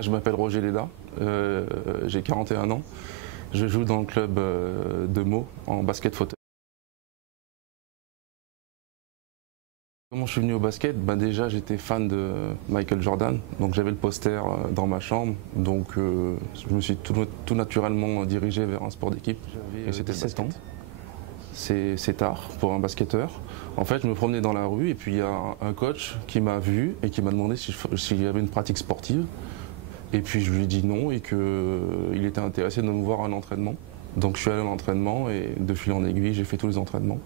Je m'appelle Roger Léda, j'ai 41 ans. Je joue dans le club de Meaux en basket fauteuil. Comment je suis venu au basket? Déjà j'étais fan de Michael Jordan, donc j'avais le poster dans ma chambre, donc je me suis tout naturellement dirigé vers un sport d'équipe. Et c'était 17 ans. C'est tard pour un basketteur. En fait, je me promenais dans la rue et puis il y a un coach qui m'a vu et qui m'a demandé s'il y avait une pratique sportive. Et puis je lui ai dit non et qu'il était intéressé de me voir à un entraînement. Donc je suis allé à l'entraînement et de fil en aiguille, j'ai fait tous les entraînements.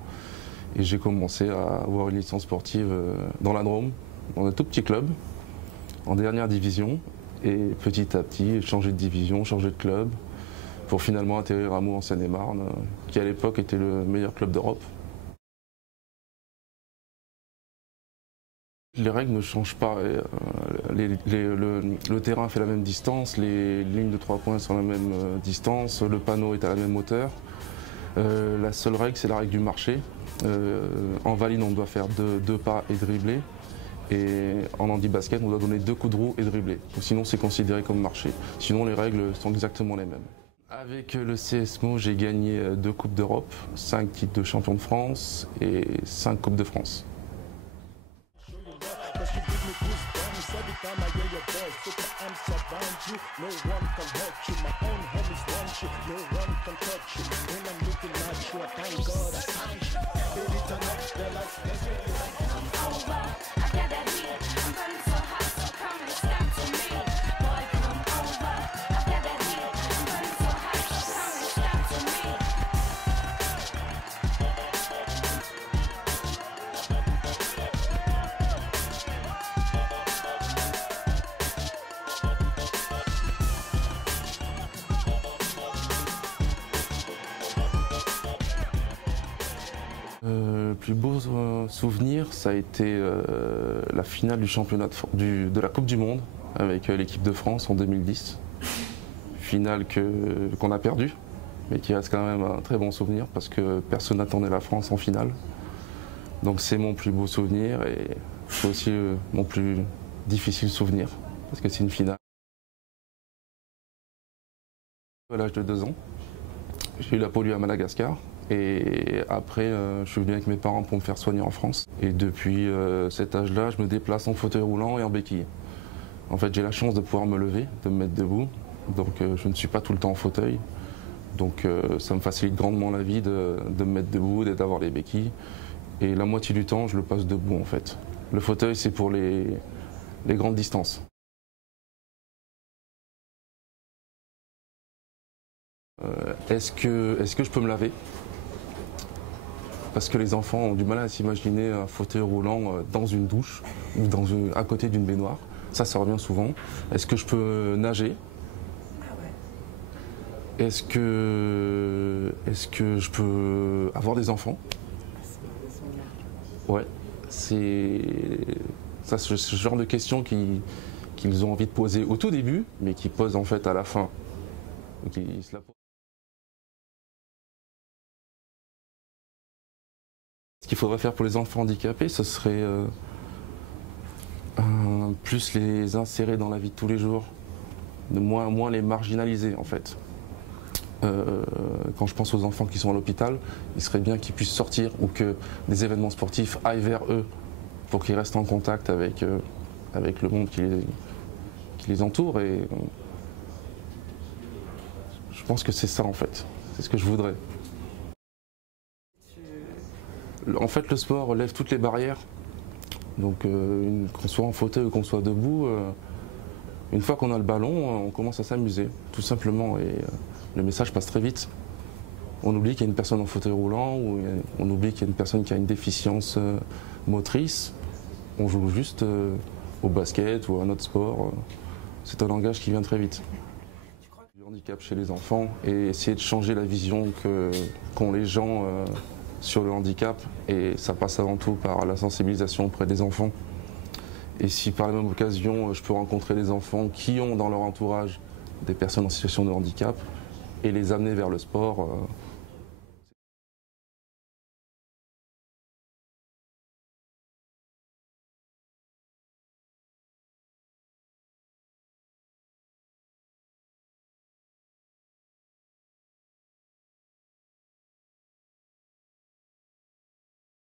Et j'ai commencé à avoir une licence sportive dans la Drôme, dans un tout petit club, en dernière division. Et petit à petit, changer de division, changer de club, pour finalement atterrir à Meaux en Seine-et-Marne, qui à l'époque était le meilleur club d'Europe. Les règles ne changent pas. Le terrain fait la même distance, les lignes de 3 points sont à la même distance, le panneau est à la même hauteur. La seule règle, c'est la règle du marché. En valide, on doit faire deux pas et dribbler. Et en handi-basket, on doit donner 2 coups de roue et dribbler. Sinon, c'est considéré comme marché. Sinon, les règles sont exactement les mêmes. Avec le CS Meaux, j'ai gagné 2 Coupes d'Europe, 5 titres de champion de France et 5 Coupes de France. Le plus beau souvenir, ça a été la finale du championnat de la Coupe du Monde avec l'équipe de France en 2010. Finale qu'on a perdue, mais qui reste quand même un très bon souvenir parce que personne n'attendait la France en finale. Donc c'est mon plus beau souvenir et c'est aussi mon plus difficile souvenir parce que c'est une finale. À l'âge de 2 ans, j'ai eu la polio à Madagascar. Et après, je suis venu avec mes parents pour me faire soigner en France. Et depuis cet âge-là, je me déplace en fauteuil roulant et en béquille. En fait, j'ai la chance de pouvoir me lever, de me mettre debout. Donc je ne suis pas tout le temps en fauteuil. Donc ça me facilite grandement la vie de me mettre debout, d'avoir les béquilles. Et la moitié du temps, je le passe debout en fait. Le fauteuil, c'est pour les grandes distances. Est-ce que je peux me laver? Parce que les enfants ont du mal à s'imaginer un fauteuil roulant dans une douche ou à côté d'une baignoire. Ça revient souvent. Est-ce que je peux nager? Est-ce que je peux avoir des enfants? Ouais, c'est ce genre de questions qu'ils ont envie de poser au tout début, mais qui posent en fait à la fin. Donc, ils se la posent. Ce qu'il faudrait faire pour les enfants handicapés, ce serait plus les insérer dans la vie de tous les jours, de moins les marginaliser en fait. Quand je pense aux enfants qui sont à l'hôpital, il serait bien qu'ils puissent sortir ou que des événements sportifs aillent vers eux pour qu'ils restent en contact avec le monde qui les entoure. Et je pense que c'est ça en fait, c'est ce que je voudrais. En fait, le sport lève toutes les barrières. Donc, qu'on soit en fauteuil ou qu'on soit debout, une fois qu'on a le ballon, on commence à s'amuser, tout simplement. Et le message passe très vite. On oublie qu'il y a une personne en fauteuil roulant, ou on oublie qu'il y a une personne qui a une déficience motrice. On joue juste au basket ou à un autre sport. C'est un langage qui vient très vite. Du handicap chez les enfants et essayer de changer la vision qu'ont les gens sur le handicap, et ça passe avant tout par la sensibilisation auprès des enfants. Et si par la même occasion je peux rencontrer des enfants qui ont dans leur entourage des personnes en situation de handicap et les amener vers le sport,